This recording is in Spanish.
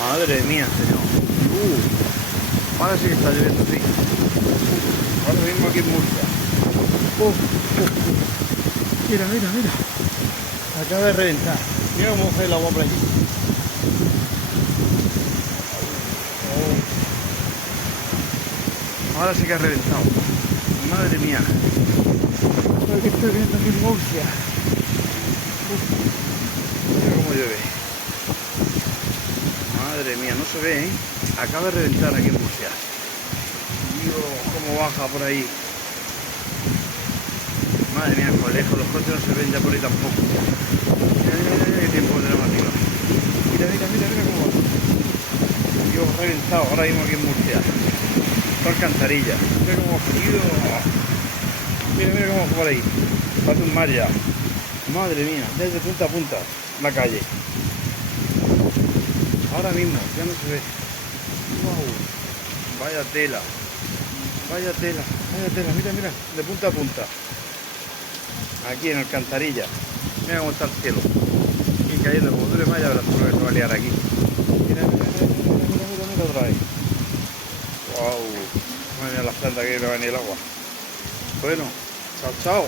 Madre mía, señor. Ahora sí que está lloviendo, sí. Ahora mismo aquí en Murcia. Mira, mira, mira. Acaba de reventar. Mira cómo coge el agua por aquí. Ahora sí que ha reventado. Madre mía. Lo que estoy viendo aquí en Murcia. Mira cómo llueve. Madre mía, no se ve, ¿eh? Acaba de reventar aquí en Murcia. Dios, cómo baja por ahí. Madre mía, con lejos los coches no se ven ya por ahí tampoco. Mira, mira, mira qué tiempo dramático. Mira, mira, mira, mira cómo va. Dios, reventado ahora mismo aquí en Murcia. Esta alcantarilla. Mira cómo ha ido. Mira, mira cómo va por ahí. Parece un mar ya. Madre mía, desde punta a punta la calle. Ahora mismo, ya no se ve. Wow. Vaya tela. Vaya tela, vaya tela. Mira, mira, de punta a punta. Aquí en Alcantarilla. Mira cómo está el cielo. Y cayendo como dure más, ya verás lo que se va a liar aquí. Mira, mira, mira, mira, mira, mira, mira otra vez. Wow. Mira la planta que le va a venir el agua. Bueno, chao, chao.